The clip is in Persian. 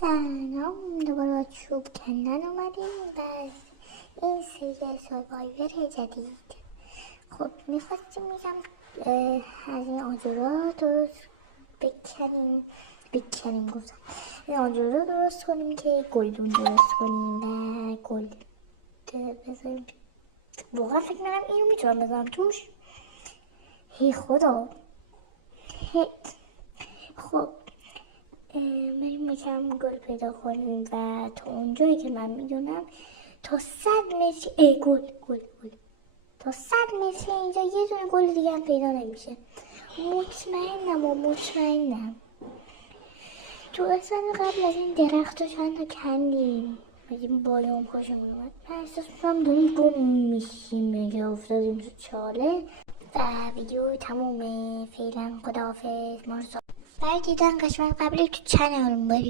سلام، دوباره با چوب کندن اومدیم و این سری سروایور جدید. خب میخواستیم از این آجورا درست بکنیم گفتم این آجورا درست کنیم که گلدون درست کنیم و گل بذاریم. واقعا فکر میکنم اینو میتونم بذارم توش. هی خدا. خب بریم یکم گل پیدا کنیم و تا اونجایی که من میدونم تا 100 متر گل تا 100 متر اینجا یه دونه گل دیگه هم پیدا نمیشه. مطمئنم تو اصلا قبل از این درخت رو چند تا کندیم و این بالام خوشمون اومد. من احساس میکنم داریم گم میشیم اینجا افتادیم تو چاله و ویدیو تمومه. فعلا خداحافظ. ما رو برای دیدن قشنگ قبلی تو چنل برید.